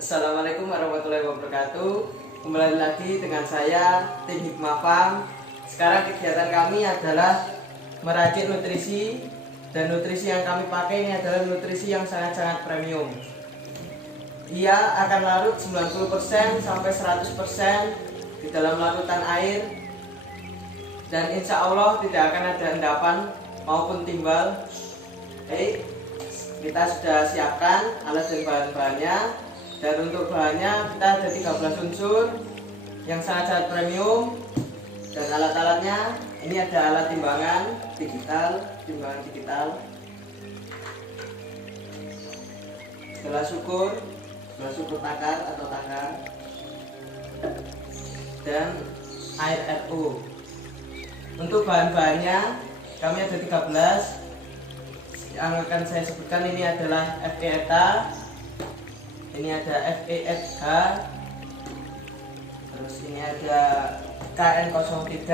Assalamualaikum warahmatullahi wabarakatuh. Kembali lagi dengan saya Tim Hikmah Farm. Sekarang kegiatan kami adalah meracik nutrisi. Dan nutrisi yang kami pakai ini adalah nutrisi yang sangat-sangat premium. Ia akan larut 90% sampai 100% di dalam larutan air. Dan insya Allah tidak akan ada endapan maupun timbal. Baik, kita sudah siapkan alat dan bahan-bahannya. Dan untuk bahannya kita ada 13 unsur yang sangat-sangat premium. Dan alat-alatnya ini ada alat timbangan digital, gelas ukur takar atau takar, dan air RO. Untuk bahan-bahannya kami ada 13 yang akan saya sebutkan. Ini adalah FETA, ini ada FESH, terus ini ada KN03,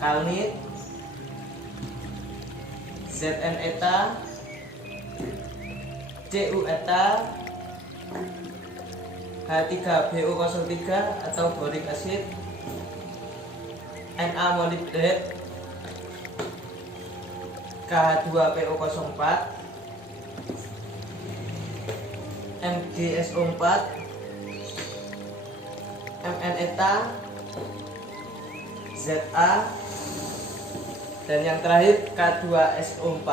Kalnit, ZN ETA, CU ETA, H3BO03 atau boric acid, Na molybdate, KH2PO04, MgSO4, Mn ETA, Za, dan yang terakhir K2SO4.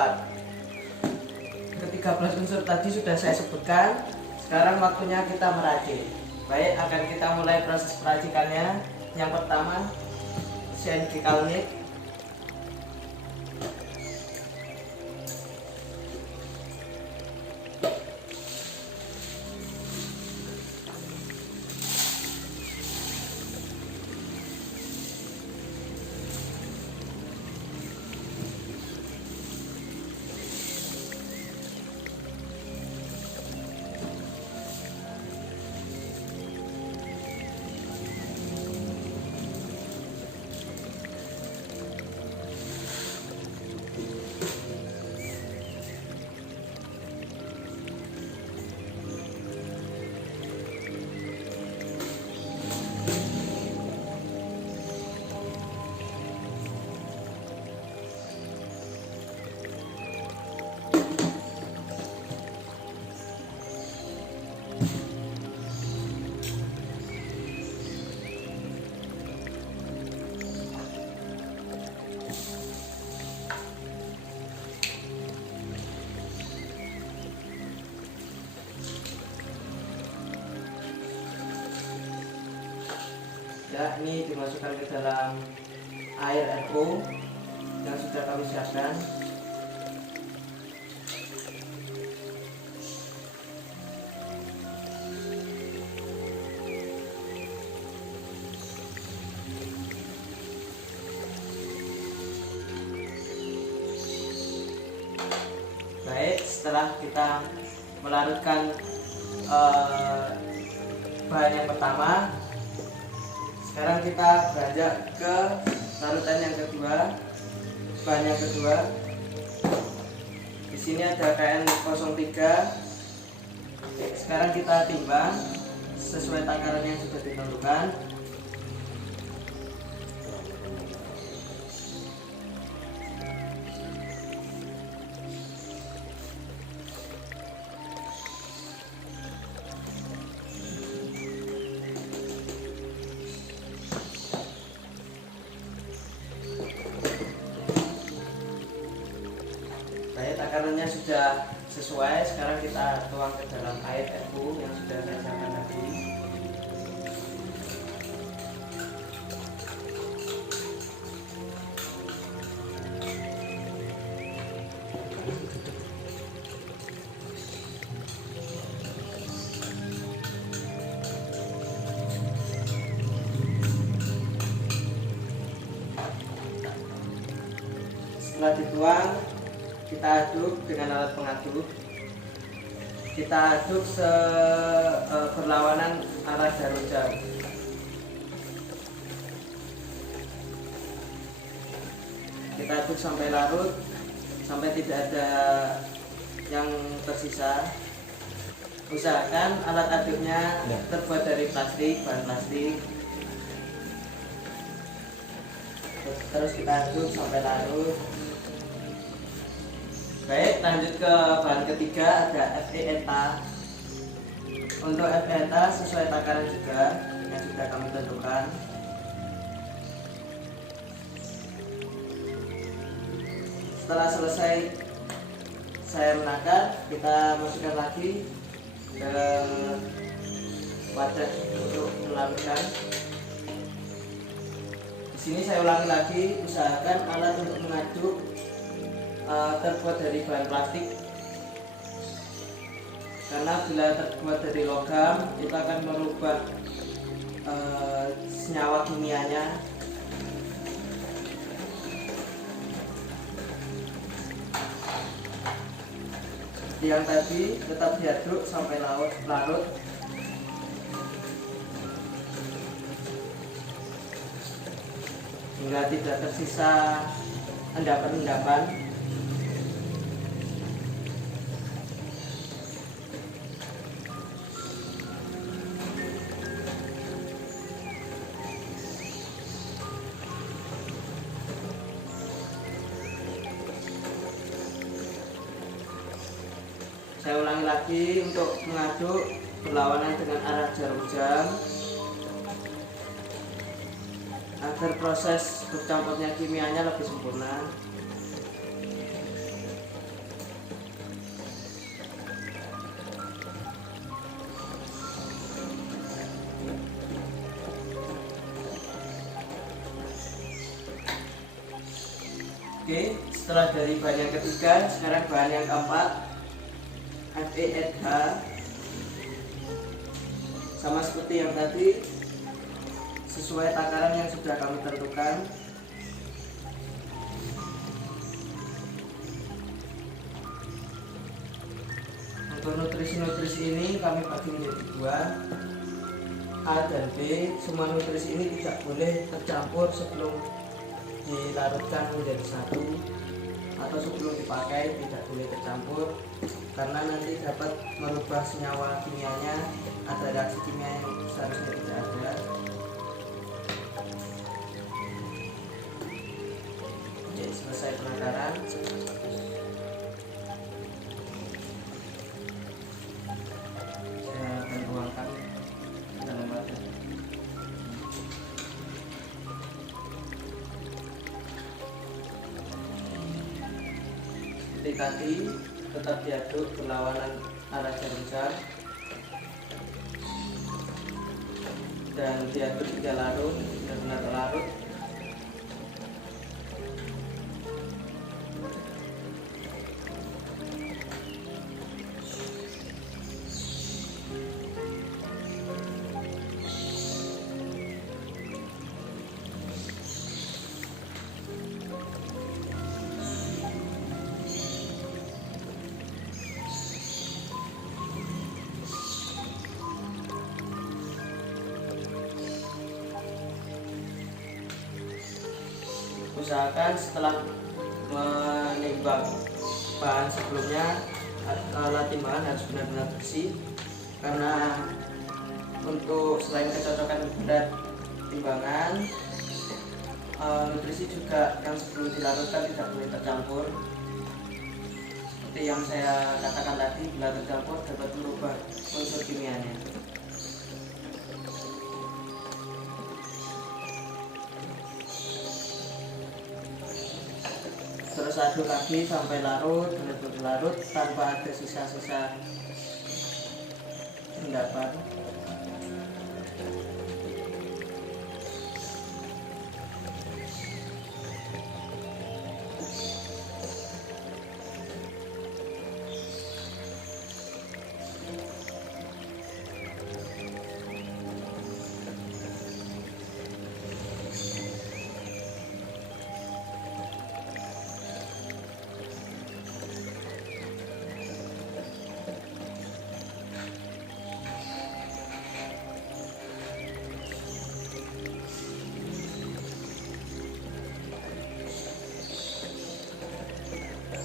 Ke-13 unsur tadi sudah saya sebutkan. Sekarang waktunya kita meracik. Baik, akan kita mulai proses peracikannya. Yang pertama, CNG Kalnit. Ya, ini dimasukkan ke dalam air RO yang sudah kami siapkan. Baik, setelah kita melarutkan bahan yang pertama, sekarang kita beranjak ke larutan yang kedua, bahan yang kedua. Di sini ada KN03. Sekarang kita timbang sesuai takaran yang sudah ditentukan. Takarannya sudah sesuai. Sekarang kita tuang ke dalam air RO yang sudah saya siapkan tadi. Setelah dituang, kita aduk dengan alat pengaduk. Kita aduk berlawanan arah jarum jam. Kita aduk sampai larut, sampai tidak ada yang tersisa. Usahakan alat aduknya terbuat dari plastik, bahan plastik. Terus kita aduk sampai larut. Baik, lanjut ke bahan ketiga, ada FE-ETA. Untuk FE-ETA sesuai takaran juga yang sudah kami tentukan. Setelah selesai saya menakar, kita masukkan lagi ke wadah untuk melarutkan. Di sini saya ulangi lagi, usahakan alat untuk mengaduk terbuat dari bahan plastik, karena bila terbuat dari logam itu akan merubah senyawa kimianya. Yang tadi tetap diaduk sampai larut hingga tidak tersisa endapan-endapan. Saya ulangi lagi untuk mengaduk berlawanan dengan arah jarum jam agar proses bercampurnya kimianya lebih sempurna. Oke, setelah dari bahan yang ketiga, sekarang bahan yang keempat, FE-ETA. Sama seperti yang tadi, sesuai takaran yang sudah kami tentukan. Untuk nutrisi-nutrisi ini kami bagi menjadi dua, A dan B. Semua nutrisi ini tidak boleh tercampur sebelum dilarutkan menjadi satu, atau sebelum dipakai tidak boleh tercampur, karena nanti dapat merubah senyawa kimianya, ada reaksi kimia yang seharusnya tidak ada. Oke, selesai penakaran. Saya akan tuangkan dalam wadah. Seperti tadi, tetap diaduk berlawanan arah jarum jam dan diaduk hingga larut, benar-benar larut. Usahakan setelah menimbang bahan sebelumnya, alat timbangan harus benar-benar bersih, karena untuk selain kecocokan berat timbangan, nutrisi juga yang sebelum dilarutkan tidak boleh tercampur. Seperti yang saya katakan tadi, bila tercampur dapat merubah unsur kimianya. Terus aduk lagi sampai larut, benar-benar larut tanpa ada sisa-sisa endapan.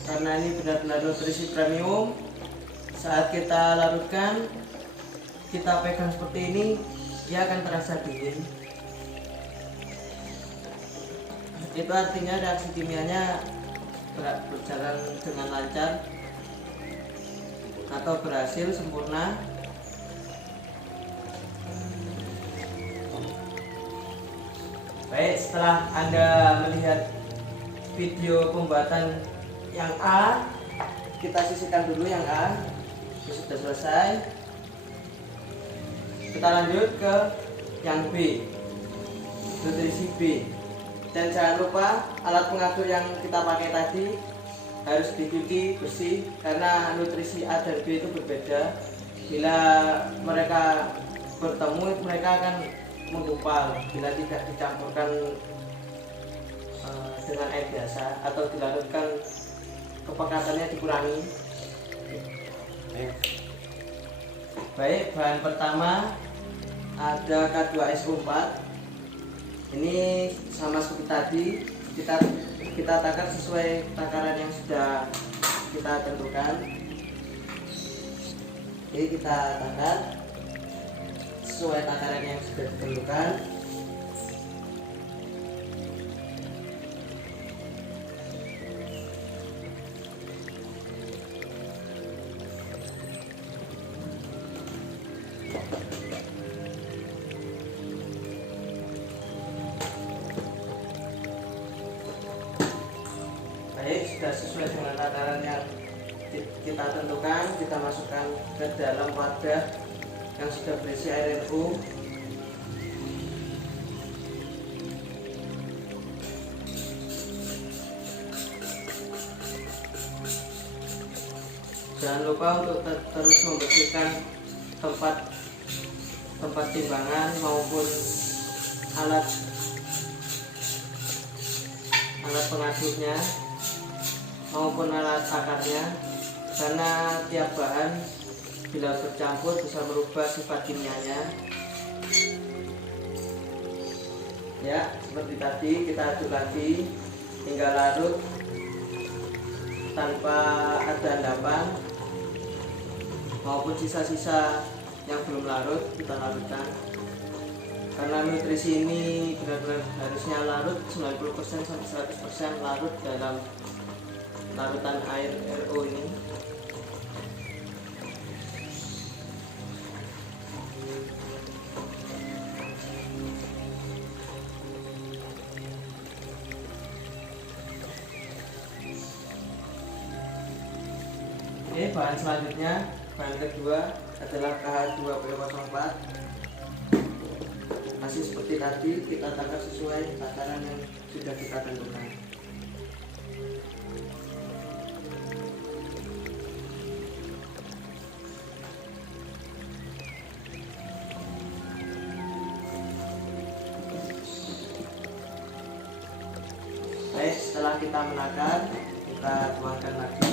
Karena ini benar-benar nutrisi premium, Saat kita larutkan, kita pegang seperti ini, dia akan terasa dingin. Itu artinya reaksi kimianya berjalan dengan lancar atau berhasil sempurna. Baik, setelah Anda melihat video pembuatan yang A, kita sisihkan dulu yang A. Ini sudah selesai. Kita lanjut ke yang B, nutrisi B. Dan jangan lupa alat pengatur yang kita pakai tadi harus dicuci bersih, karena nutrisi A dan B itu berbeda. Bila mereka bertemu, mereka akan menggumpal bila tidak dicampurkan dengan air biasa atau dilarutkan, kepekatannya dikurangi. Baik, bahan pertama ada K2SO4. Ini sama seperti tadi, kita takar sesuai takaran yang sudah kita tentukan. Jadi kita takar sesuai takaran yang sudah ditentukan. Baik, sudah sesuai dengan takaran yang kita tentukan, kita masukkan ke dalam wadah yang sudah berisi air RO. Jangan lupa untuk terus membersihkan tempat timbangan maupun alat pengaduknya maupun alat takarnya, karena tiap bahan bila bercampur bisa merubah sifat kimianya. Ya, seperti tadi kita aduk lagi hingga larut tanpa ada endapan maupun sisa-sisa yang belum larut kita larutkan. Karena nutrisi ini benar-benar harusnya larut 90% sampai 100% larut dalam larutan air RO ini. Oke, bahan selanjutnya, bahan kedua adalah KH2PO04. Masih seperti tadi, kita takar sesuai takaran yang sudah kita tentukan. Baik, setelah kita menakar, kita tuangkan lagi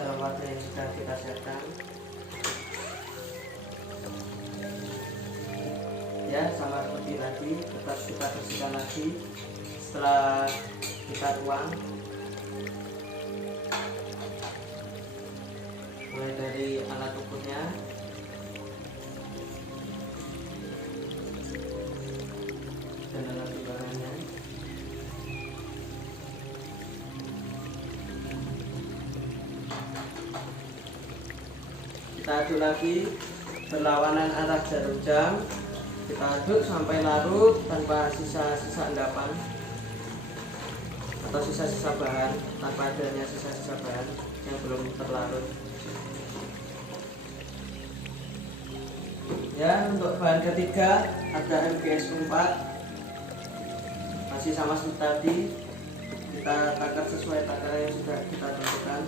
dalam wadah yang sudah kita siapkan. Ya, sama seperti tadi, tetap kita bersihkan lagi setelah kita tuang, mulai dari alat ukurnya, dan alat timbangannya. Kita aduk lagi berlawanan arah jarum jam. Kita aduk sampai larut tanpa sisa-sisa endapan atau sisa-sisa bahan, tanpa adanya sisa-sisa bahan yang belum terlarut. Ya, untuk bahan ketiga ada MgS4. Masih sama seperti tadi, kita takar sesuai takaran yang sudah kita tentukan.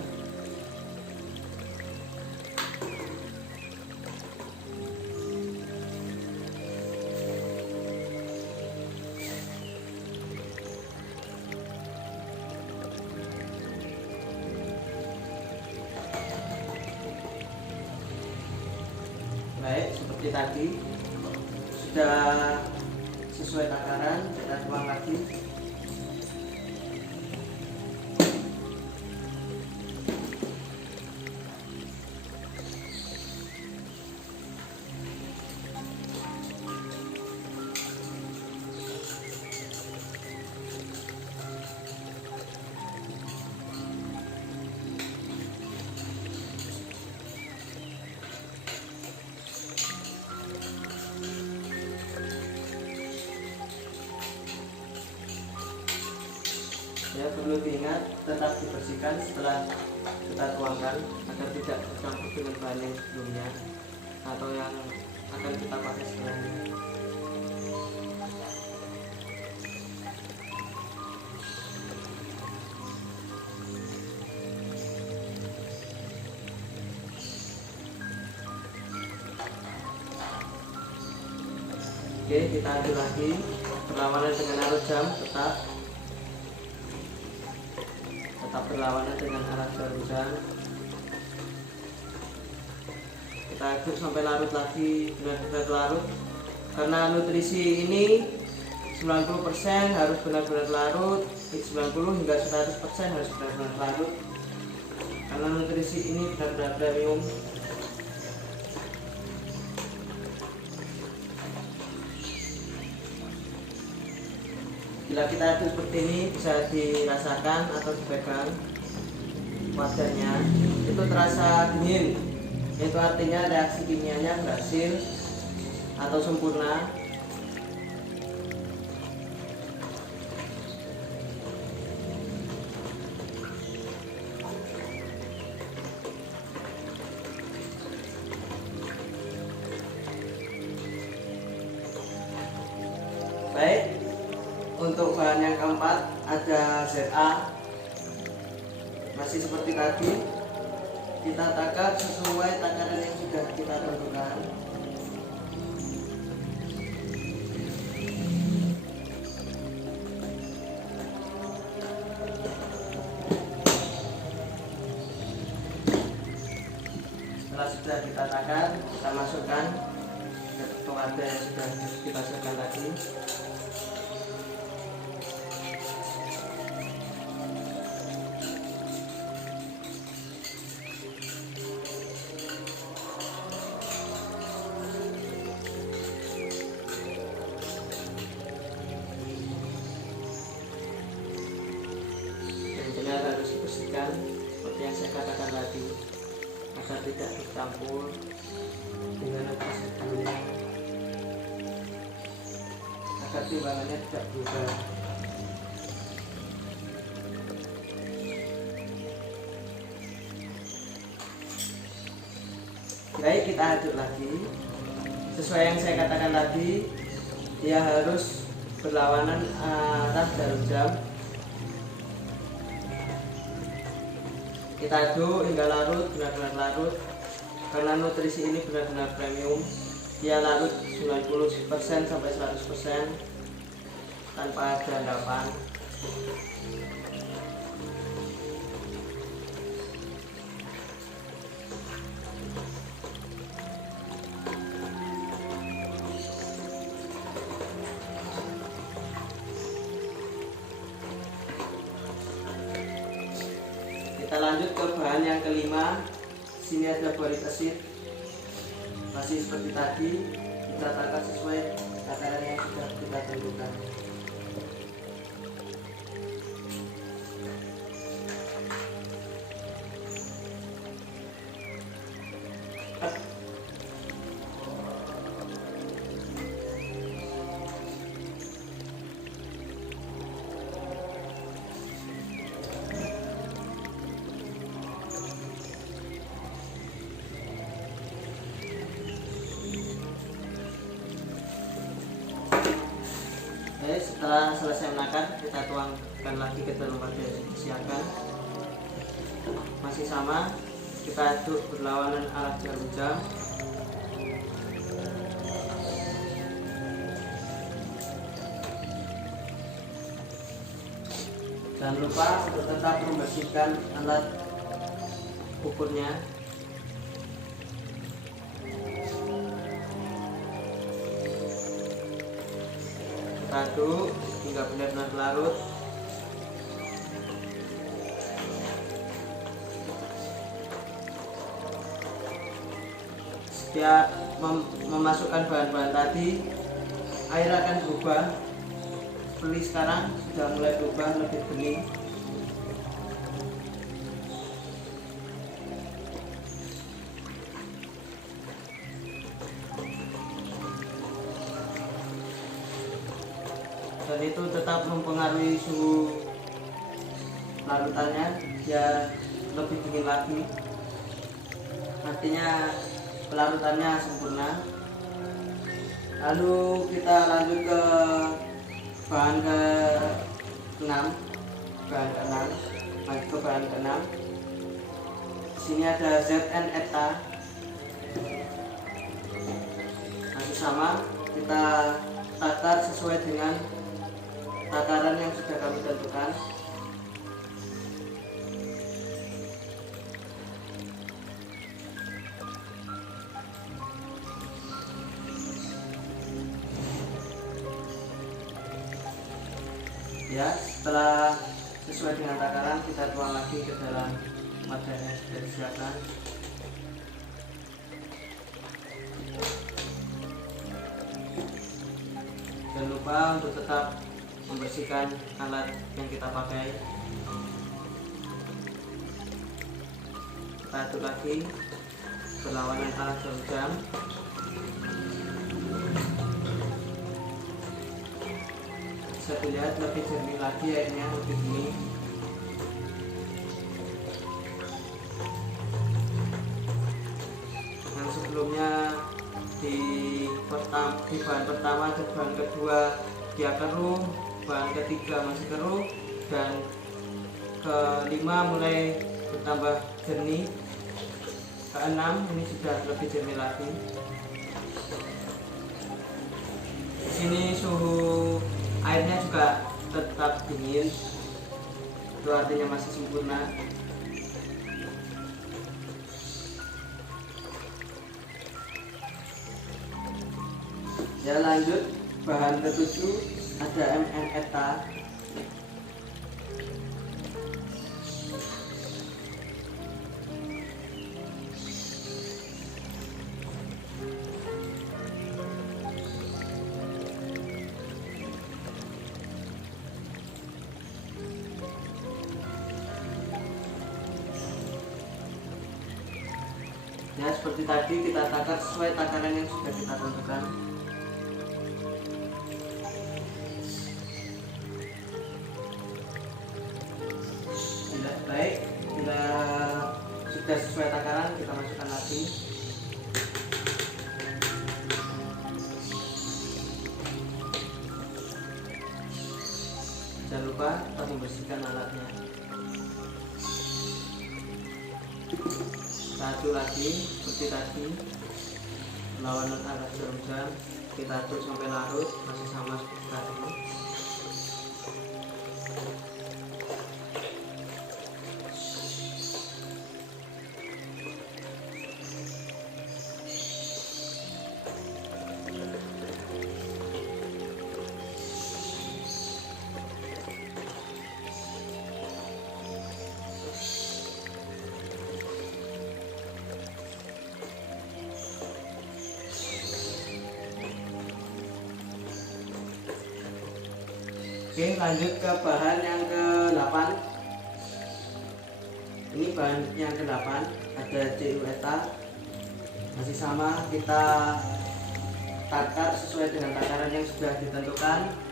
Baik, seperti tadi sudah sesuai takaran, kita tuang lagi. perlu diingat, tetap dibersihkan setelah kita tuangkan agar tidak tercampur dengan bahan yang sebelumnya atau yang akan kita pakai setelahnya. Oke, kita aduk lagi. Berlawanan dengan arus jam, tetap berlawanan dengan arah jarum jam. Kita aduk sampai larut lagi, benar-benar larut. Karena nutrisi ini 90% harus benar-benar larut, 90 hingga 100% harus benar-benar larut. Karena nutrisi ini benar-benar premium. Bila kita aduk seperti ini, bisa dirasakan atau dipegang wadahnya, itu terasa dingin. Itu artinya reaksi kimianya berhasil atau sempurna. Baik. Untuk bahan yang keempat ada ZA, masih seperti tadi, kita takar sesuai takaran yang sudah kita tentukan. Setelah sudah kita takar, kita masukkan ke wadah yang sudah kita siapkan tadi. Harus dibersihkan seperti yang saya katakan tadi agar tidak bercampur dengan nutrisi sebelumnya, agar timbangannya tidak berubah. Baik, kita aduk lagi sesuai yang saya katakan tadi, dia harus berlawanan arah jarum jam. Kita aduk hingga larut, benar-benar larut. Karena nutrisi ini benar-benar premium, dia larut 90% sampai 100% tanpa ada endapan. Kita lanjut ke bahan yang kelima. Sini ada boric acid, masih seperti tadi, kita takar sesuai takaran yang sudah kita tentukan. Setelah selesai menakar, kita tuangkan lagi ke dalam wadah yang disiapkan. Masih sama, kita aduk berlawanan arah jarum jam. Jangan lupa untuk tetap membersihkan alat ukurnya. Aduk hingga benar-benar larut. Setiap memasukkan bahan-bahan tadi, air akan berubah. Seperti sekarang sudah mulai berubah lebih bening. Dan itu tetap mempengaruhi suhu larutannya dia lebih dingin lagi, artinya pelarutannya sempurna. Lalu kita lanjut ke bahan ke-6. Lanjut ke bahan ke-6. Di sini ada ZN ETA. Masih sama, kita takar sesuai dengan takaran yang sudah kami tentukan. Ya, setelah sesuai dengan takaran, kita tuang lagi ke dalam wadah yang sudah disiapkan. Jangan lupa untuk tetap membersihkan alat yang kita pakai. Kita aduk lagi berlawanan arah jarum jam. Bisa dilihat lebih jernih lagi airnya, lebih bening. Yang sebelumnya di bahan pertama dan bahan kedua dia keruh, bahan ketiga masih keruh, dan kelima mulai bertambah jernih, keenam ini sudah lebih jernih lagi. Di sini suhu airnya juga tetap dingin, itu artinya masih sempurna. Ya, lanjut bahan ke-7 ada MN ETA. Ya, seperti tadi kita takar sesuai takaran yang sudah kita tentukan. Baik, bila sudah sesuai takaran kita masukkan lagi. Jangan lupa kita membersihkan alatnya. Satu lagi seperti tadi, lawanan arah jarum jam, kita aduk sampai larut, masih sama seperti tadi. Oke, lanjut ke bahan yang ke-8. Ini bahan yang ke-8 ada CU ETA. Masih sama, kita takar sesuai dengan takaran yang sudah ditentukan.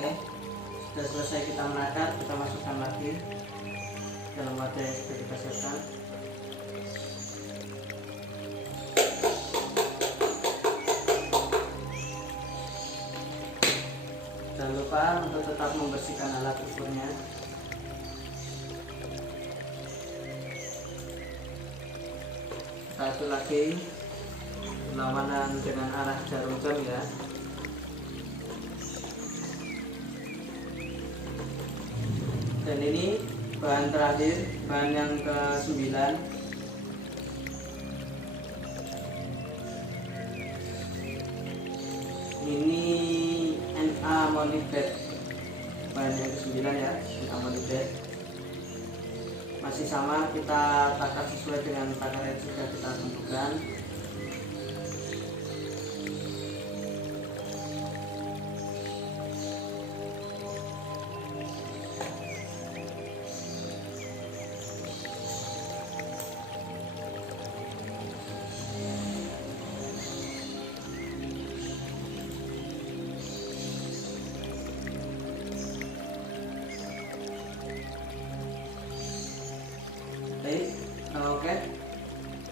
Oke, sudah selesai kita menakar, kita masukkan lagi dalam wadah yang sudah kita siapkan. Jangan lupa untuk tetap membersihkan alat ukurnya. Satu lagi, berlawanan dengan arah jarum jam ya. Dan ini bahan terakhir, bahan yang ke-9. Ini Na-molybdate, bahan yang ke-9 ya, Na-molybdate. Masih sama, kita takar sesuai dengan takaran yang sudah kita tentukan.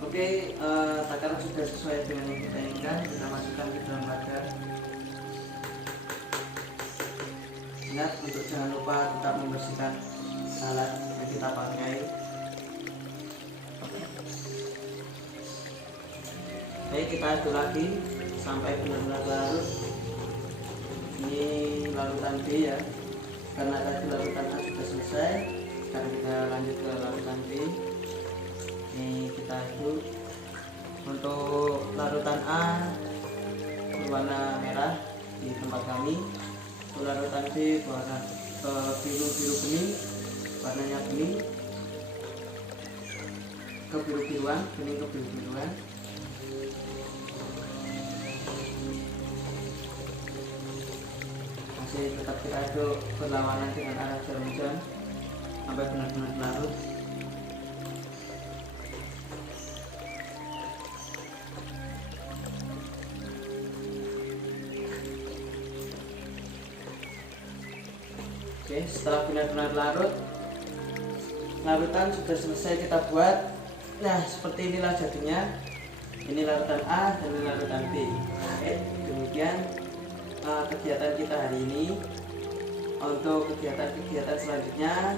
Oke, takaran sudah sesuai dengan yang kita inginkan. Kita masukkan ke dalam wadah. Ingat untuk jangan lupa tetap membersihkan alat yang kita pakai. Oke, kita aduk lagi sampai benar-benar larut. Ini larutan B ya, karena tadi larutan A sudah selesai. Sekarang kita lanjut ke larutan B. Ini kita aduk. Untuk larutan A berwarna merah di tempat kami. Untuk larutan B berwarna biru-biru bening, warnanya bening, kebiru-biruan, bening kebiru-biruan. Masih tetap kita aduk berlawanan dengan arah jarum jam sampai benar-benar larut. Oke, setelah benar-benar larut, larutan sudah selesai kita buat. Nah, seperti inilah jadinya. Ini larutan A dan ini larutan B. Oke, demikian kegiatan kita hari ini. Untuk kegiatan-kegiatan selanjutnya,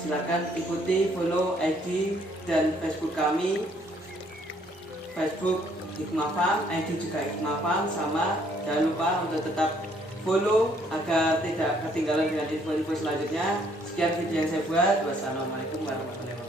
silakan ikuti, follow ID dan Facebook kami. Facebook Hikmah Farm, ID juga Hikmah Farm sama. Jangan lupa untuk tetap follow agar tidak ketinggalan dengan info-info selanjutnya. Sekian video yang saya buat. Wassalamualaikum warahmatullahi wabarakatuh.